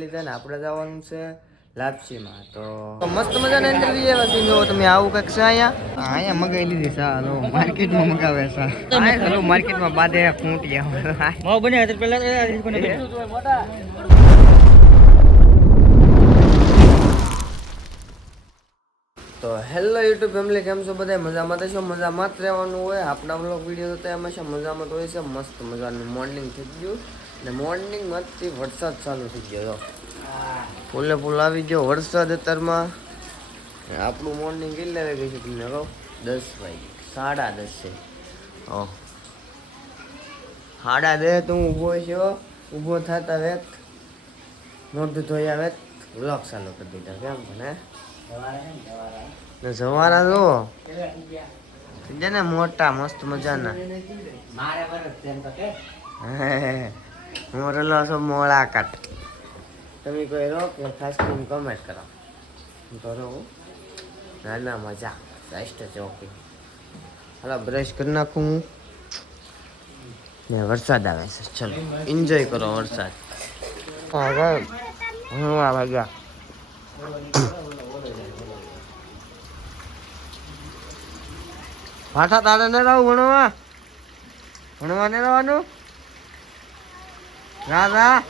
લીધા ને આપણે જવાનું છે લાપસીમાં તો મસ્ત મજાના ઇન્ટરવ્યુ એવા સીન જો તમે આવું કંઈક છે અહીંયા મગાવી લીધી સા લો માર્કેટમાં મગાવે સા હેલો માર્કેટમાં બાદે ખૂંટિયા માવ બને પહેલા તો હેલો યુટ્યુબ ફેમિલી કેમ છો બધા મજામાં તો છો મજામાં જ રહેવાનું હોય આપણા બ્લોગ વિડીયો તો હંમેશા મજામાં તો હોય છે મસ્ત મજાનું મોર્નિંગ થઈ ગયું ને મોર્નિંગમાંથી વરસાદ ચાલુ થઈ ગયો ફૂલે ફૂલ આવી ગયો વરસાદ અત્યારમાં આપણું મોર્નિંગ કેટલા વાગે છે તમને કહો 10 વાગે 10:30 છે ઓહ 10:30 તો હું ઊભો છે ઊભો થતા વેત મોઢું ધોયા વેત વ્લોગ ચાલુ કરી દીધા કેમ મને જવારા જો ને મોટા મસ્ત મજાના મોરેલો છો મોળા કાટ તમે કોઈ રો કે ખાસ કરીને કમેન્ટ કરો કરો ના ના મજા બેસ્ટ છે ઓકે હાલો બ્રશ કરી નાખું ને વરસાદ આવે છે ચલો એન્જોય કરો વરસાદ હું આ વાગ્યા પાછા તારે ન રહું ભણવા ને રહેવાનું ના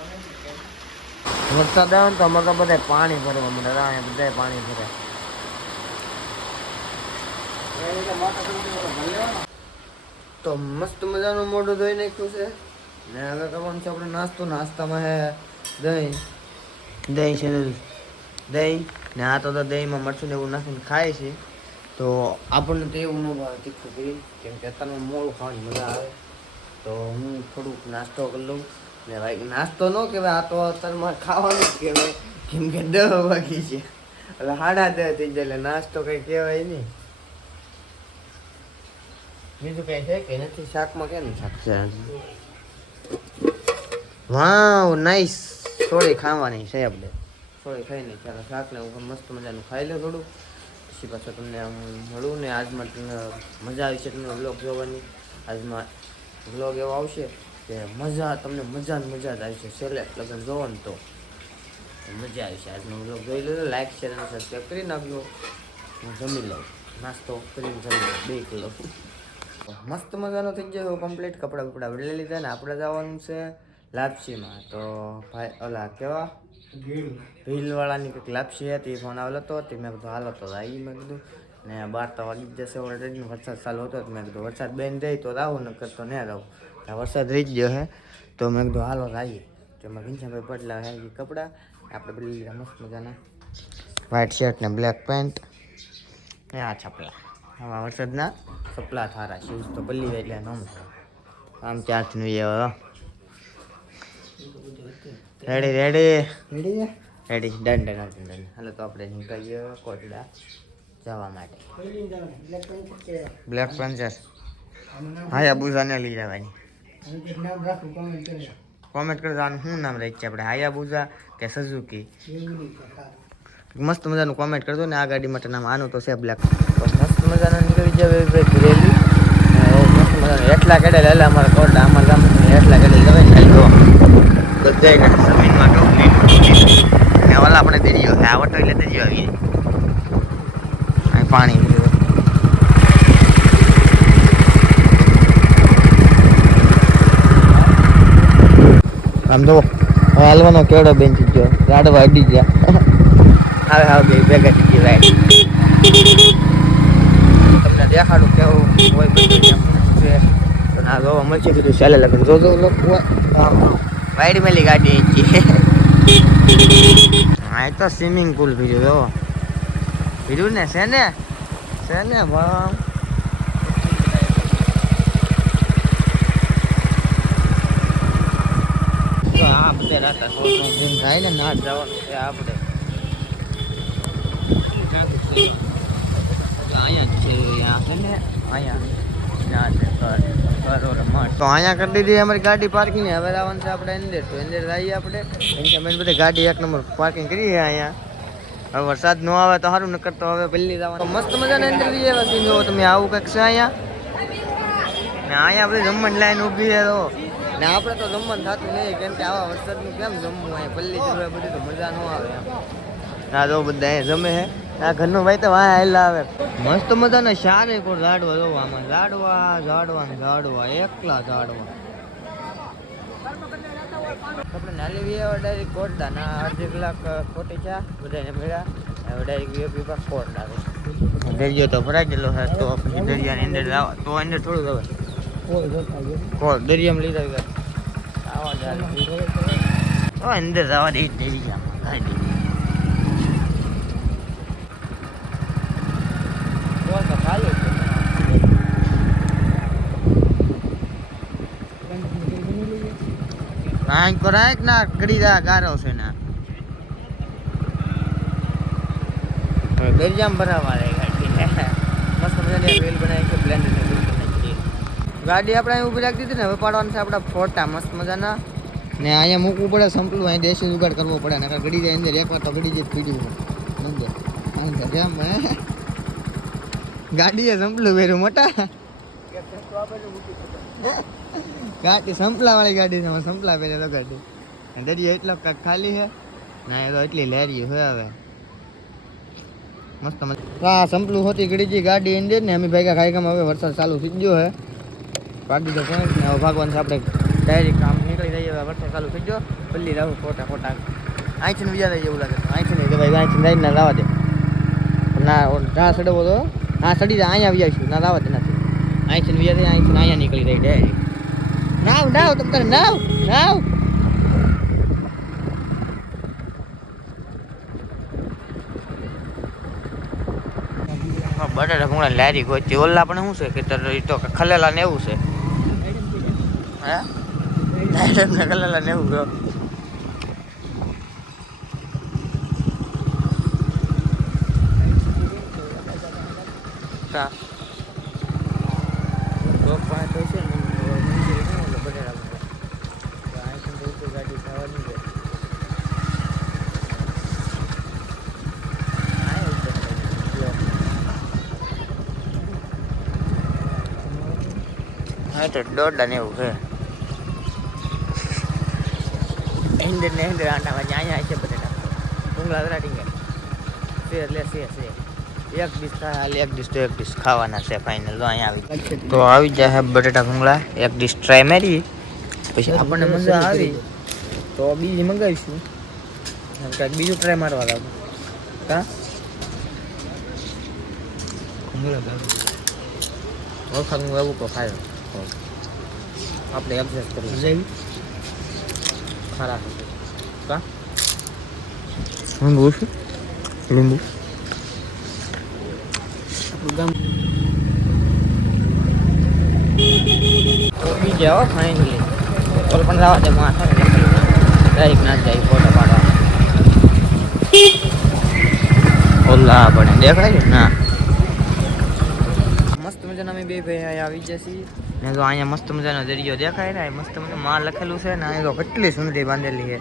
વરસાદ આવે ને તો અમારે તો બધા પાણી ભરવા મને બધા પાણી ભરે તો મસ્ત મજાનું મોઢું ધોઈ નાખ્યું છે ને હવે કરવાનું છે આપણે નાસ્તામાં હે દહીં છે દહીં ને આ તો દહીંમાં મરચું ને એવું નાખીને ખાય છે તો આપણને તો એવું ન ભાવે તીખું કરી કેમ કે અત્યારમાં મોડું ખાવાની મજા આવે તો હું થોડુંક નાસ્તો કરી લઉં ને ભાઈ નાસ્તો ન કહેવાય આ તો અત્યારમાં ખાવાનું જ કહેવાય કેમ કે 10 વાગી છે એટલે 10:30 થઈ જાય એટલે નાસ્તો કંઈ કહેવાય નહીં બીજું કંઈ છે કે નથી શાકમાં કેમ શાક છે વાવ નાઈસ થોડી ખાવાની છે આપણે થોડી ખાઈને ચાલો શાકને હું મસ્ત મજાનું ખાઈ લો થોડું પછી પાછું તમને મળું ને આજમાં તમને મજા આવી છે તમને વ્લોગ જોવાની આજમાં વ્લોગ એવો આવશે કે તમને મજા જ આવી છે છેલ્લે લગન જોવો ને તો મજા આવી છે આજનો વ્લોગ જોઈ લો લાઈક શેર અને સબસ્ક્રાઈબ કરી નાખજો હું જમી લઉં નાસ્તો કરીને જમી 2 કિલો મસ્ત મજાનો થઈ ગયો કમ્પ્લીટ કપડાં બદલી લીધા ને આપણે જવાનું છે લાપસીમાં તો ભાઈ ઓલા કેવા ભીલવાળાની કંઈક લાપસી હતી ફોન આવેલો હતો તે મેં કીધું હાલો તો આવી મેં કીધું ને 12 તો વાગી જ જશે ઓલરેડી વરસાદ ચાલુ હતો મેં કીધું વરસાદ બંધ જાય તો રાવું ન કરતો ન રાવું વરસાદ રહી ગયો હે તો મેં કીધું હાલો આવીએ તો મેં ઘીંચાભાઈ બદલા હે કપડાં આપણે બદલી લીધા મસ્ત મજાના વ્હાઇટ શર્ટ ને બ્લેક પેન્ટ ને આ ચપલા આવા વરસાદના ચપલા થારા શૂઝ તો બદલી જાય એટલે નમ આમ ચાર્જનું એ રેડી ડન હાલો તો આપણે નીકળીએ કોટડા જવા માટે બ્લેક પેન્ચર હાયાબુઝાને લઈ જવાની કોમેન્ટ કરવાનું શું નામ રહી છે આપણે હાયાબુઝા કે સુઝુકી મસ્ત મજાનું કોમેન્ટ કરજો ને આ ગાડી માટે નામ આનું તો છે બ્લેક મસ્ત મજાના નીકળી જાય રેલી મસ્ત મજાના એટલા કેડેલ એટલે અમારા કોટડા અમારા ગામ એટલા કેડેલ જવાય ને બધા જમીનમાં ડૂબલી ને ઓલા આપણે દરિયો છે આવતો એટલે દરિયો આવી પાણી આમ તો હાલવાનો કેવડો બેન્ચ ગયો ગાડવા અડી ગયા હવે ભેગા થઈ ગયા તમને દેખાડું કેવું હોય બધું છે આ જોવા મળશે કીધું ચાલે લગે જોજો વાઈડ મેલી ગાડી હા તો સ્વિમિંગ પુલ ભીડ્યું જો ભીડ્યું ને છે ને ભાવ આ બધે રાતા થાય ને ના જવાનું છે આપણે અહીંયા છે ને અહીંયા તો અહીંયા કરી દીધી અમારી ગાડી પાર્કિંગ હવે આવવાનું છે આપણે એન્ડર તો એન્ડર જઈએ આપણે મેન બધી ગાડી 1 નંબર પાર્કિંગ કરીએ અહીંયા હવે વરસાદ ન આવે તો સારું ન કરતો હવે પહેલી જવાનું મસ્ત મજાના અંદર બી એવા સીન જો તમે આવું કંઈક છે અહીંયા ને અહીંયા બધી જમવાની લાઈન ઊભી છે તો ને આપણે તો જમવાનું થતું નહીં, કેમ કે આવા વરસાદનું કેમ જમવું હોય, પલ્લી જમવા બધી તો મજા ન આવે એમ. આ જો બધા અહીંયા જમે હે. આ ઘરનું ભાઈ તો વાહ આવેલા આવે. મસ્ત મજાના શારે પર ઝાડવા જો આમાં ઝાડવા એકલા ઝાડવા. આપણે નાલી વિયા ડાયરેક્ટ કોટડા ના અડધી કલાક ખોટી ચા બધાને મળ્યા. હવે ડાયરેક્ટ વિભાગ કોટ આવે. દરિયો તો ભરાઈ ગયેલો છે, તો પછી દરિયાની અંદર તો અંદર થોડું હવે કોટ દરિયામાં લીધા વગર આવા જાય અંદર જવા દે દરિયામાં તો ખાલી આંખ પર આંખ ના કરી દા ગારો છે ના દરિયામાં ભરાવા રહી ગાડી મસ્ત મજાની વેલ બનાવી છે બ્લેન્ડર ને ગાડી આપણે અહીં ઊભી રાખી દીધી ને હવે પાડવાના છે આપણા ફોટા મસ્ત મજાના ને અહીંયા મૂકવું પડે સંપલું અહીં દેશી જુગાડ કરવો પડે ને ગડી જાય અંદર એકવાર તો ગડી જાય પીડ્યું અંદર કેમ ગાડીએ સંપલું વેરું મોટા ગાડી સંપલા વાળી ગાડી છે સંપલા પહેરે તો ગાડી દરિયા એટલો કાંક ખાલી છે ના એ તો એટલી લહેરી હોય હવે મસ્ત મજા સંપલું હોતી ગડીજી ગાડી અંદર ને અમે ભાગ્યા ખાઈકામાં હવે વરસાદ ચાલુ થઈ ગયો હે પાડી તો કોઈ ને હવે ભાગવાનું છે આપણે ડાયરેક્ટ કામ નીકળી જઈએ વરસાદ ચાલુ થઈ ગયો પલ્લી રહું ખોટા અહીંથી બીજા રહી એવું લાગે અહીંથી નહીં કે ભાઈ અહીંથી જઈને ના લાવવા દે ના ના સડવો તો હા સડી જાય અહીંયા આવી આવીશું ના લાવવા દે નથી અહીંથી બીજા થઈ અહીંથી અહીંયા નીકળી જાય ડાયરેક્ટ નાવ તમે તારે નાવ બટાટા ભૂંગળા લારી ગોચી ઓલા પણ શું છે કે તો ખલેલા ને એવું છે હે ડાયરેક્ટ ખલેલા ને એવું ગયો કા તો પાંચ તો છે ને બટાટા ગાડી ખાવાની છે હા તો દોડા ને એવું છે એન્ડર ને એન્ડર આટામાં અહીંયા છે બટેટા ડુંગળા રાટીંગ છે એક ડીશ ખાવાના છે ફાઇનલ તો અહીંયા આવી જાય બટેટા ભૂંગળા એક ડીશ ટ્રાય મારી પછી આપણને મજા આવી તો બીજી મંગાવીશું કાંઈક બીજું ટ્રાય મારવા લાગુ કા વખત હું એવું તો ખાય આપણે એડજસ્ટ કરી જઈ ખરા કા હું બોલું લીંબુ પી જાઓ ફાઇનલી ઓલ પણ રાવા દે માથા ડાયરેક્ટ ના જાય ફોટો પાડવા ઓલા પડે દેખાય ના મસ્ત મજાના અમે બે ભાઈ આવી જશે ને તો અહીંયા મસ્ત મજાનો દરિયો દેખાય ને મસ્ત મજા માં લખેલું છે ને અહીંયા તો કેટલી સુંદરી બાંધેલી છે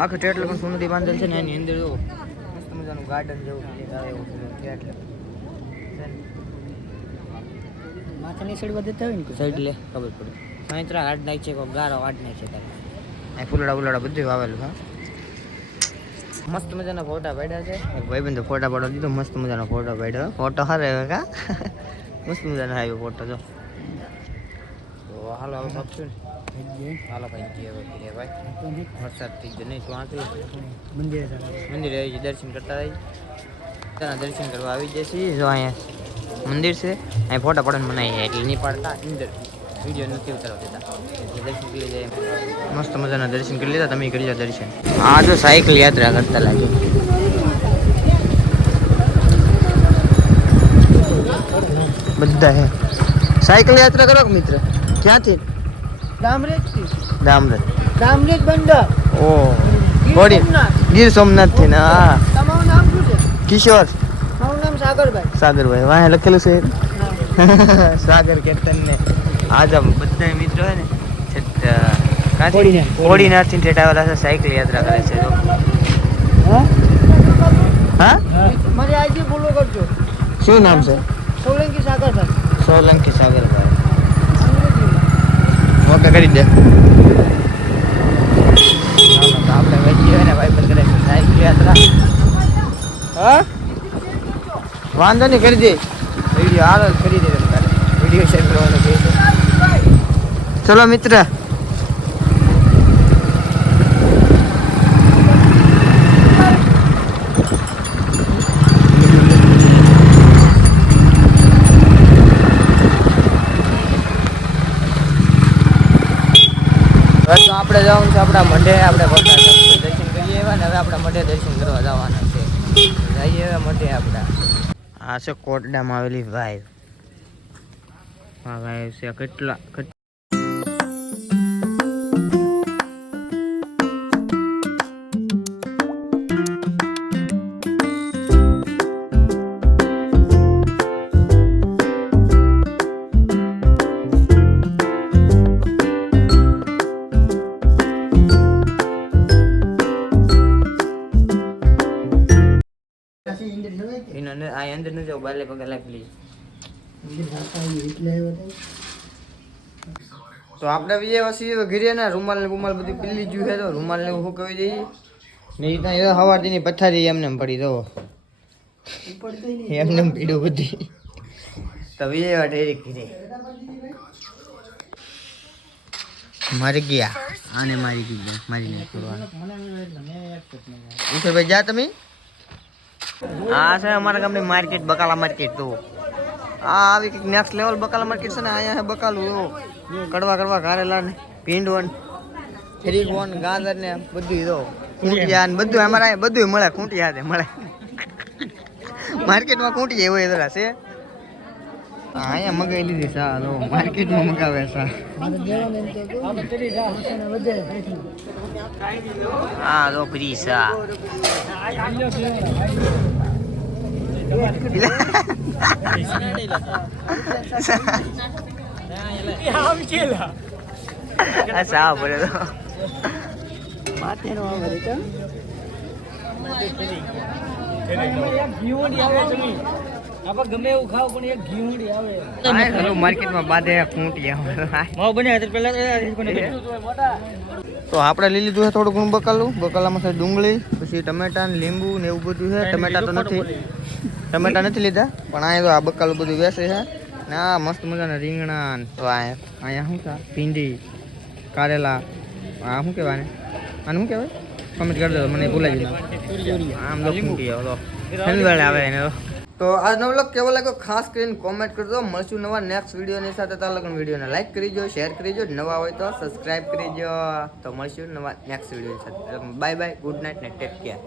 આખું ટેટલ પણ સુંદરી બાંધેલી છે ને એની અંદર જો મસ્ત મજાનું ગાર્ડન જેવું એવું છે એટલે માથાની સાઈડ વધતા હોય ને સાઈડ લે ખબર પડે સાંતરા હાડ નાખ છે કોઈ ગારો હાડ નાખ છે તારે અહીં ફૂલડા બધું વાવેલું હા મસ્ત મજાના ફોટા પાડ્યા છે એક ભાઈબંધો ફોટા પાડવા દીધો મસ્ત મજાનો ફોટો પાડ્યો ફોટો હારે કા મસ્ત મજાનો આવ્યો ફોટો જો તો હાલો હવે આપશું ને હાલો ભાઈ જે ભાઈ વરસાદ થઈ ગયો નહીં શું આંકલી મંદિરે આવી દર્શન કરતા રહી તેના દર્શન કરવા આવી જશે જો અહીંયા મંદિર છે અહીં ફોટા પાડવાનું મનાઈ જાય એટલે નહીં પાડતા અંદર વિડીયો નથી ઉતારવા દેતા દર્શન કરી જાય મસ્ત મજાના દર્શન કરી લીધા તમે કરી જાઓ દર્શન આ જો સાયકલ યાત્રા કરતા લાગે બધા હે સાયકલ યાત્રા કરો મિત્ર ક્યાંથી ડામરેજ બંદર ઓ બોડી ગીર સોમનાથ થી ને હા તમારું નામ શું છે કિશોર મારું નામ સાગરભાઈ વાહ લખેલું છે સાગર કેતન ને આજ બધા મિત્રો હે ને કોડીનાર થી ઠેઠ આવેલા છે સાયકલ યાત્રા કરે છે હા મારે આજે બોલો કરજો શું નામ છે સોલંકી સાગરભાઈ ઓકે કરી દે યાત્રા. હા વાંધો નહીં, કરી દે વિડીયો. હાલો કરી દે તમે તારે વિડીયો શેર કરવાનો કહે છે. ચલો મિત્ર, તો આપણે જવાનું છે આપણા મઢે. આપણે ભગવાન દર્શન કરીએ એવા ને હવે આપણા મઢે દર્શન કરવા જવાના છે. જઈએ હવે મઢે આપણા. આ છે કોટડામાં આવેલી વાવ. હા વાવ છે કેટલા આ અંદર ન જાવ, બાલે પગે લાગી. તો આપણે વિજય વસી ઘીરે ને રૂમાલ ને બુમાલ બધું પીલી ગયું છે. તો રૂમાલ ને હું કહી દઈ ને સવારથી ની પથારી એમને પડી દો એમને પીડું બધી. તો વિજય ઢેરી ઘીરે મારી ગયા. આને મારી ગઈ મારી નહીં છોડવાનું. ભાઈ જા તમે. આ છે અમારા ગામની માર્કેટ, બકાલા માર્કેટ. તો આ આવી કંઈક નેક્સ્ટ લેવલ બકાલા માર્કેટ છે ને. અહીંયા છે બકાલું એવો કડવા કડવા કારેલા ને ભીંડવન ફ્રીગવન ગાજર ને બધું જો ખૂંટિયા ને બધું અમારે અહીંયા બધું મળે. ખૂંટિયા મળે માર્કેટમાં. ખૂંટિયા એવું જરા છે. અહીંયા મગાવી લીધી સા. માર્કેટમાં મગાવે સા. હા તો ફ્રી સા. સા પડે તો ગમે એવું ખાવ પણ એક ઘીવડી આવે. માર્કેટમાં બાંધે ખૂંટિયા. તો આપણે લઈ લીધું છે થોડું ઘણું બકાલું. બકાલામાં છે ડુંગળી, પછી ટમેટા ને લીંબુ ને એવું બધું છે. ટમેટા તો નથી, ટમેટા નથી લીધા, પણ અહીંયા તો આ બકાલું બધું વેચે છે. ને આ મસ્ત મજાના રીંગણા. તો અહીંયા શું છે ભીંડી, કારેલા. આ શું કહેવાય આને શું કહેવાય કમેન્ટ કરી દો, મને ભૂલાઈ ગયું. આમ તો ખૂંટિયા શનિવારે આવે એને. તો આજનો વ્લોગ કેવો લાગ્યો ખાસ કરીને કોમેન્ટ કરજો. મળશું નવા નેક્સ્ટ વિડીયોની સાથે. તો લગન વિડીયોને લાઈક કરીજો, શેર કરીજો, નવા હોય તો સબસ્ક્રાઈબ કરીજો. તો મળશું નવા નેક્સ્ટ વિડીયોની સાથે. બાય બાય, ગુડ નાઇટ ને ટેક કેર.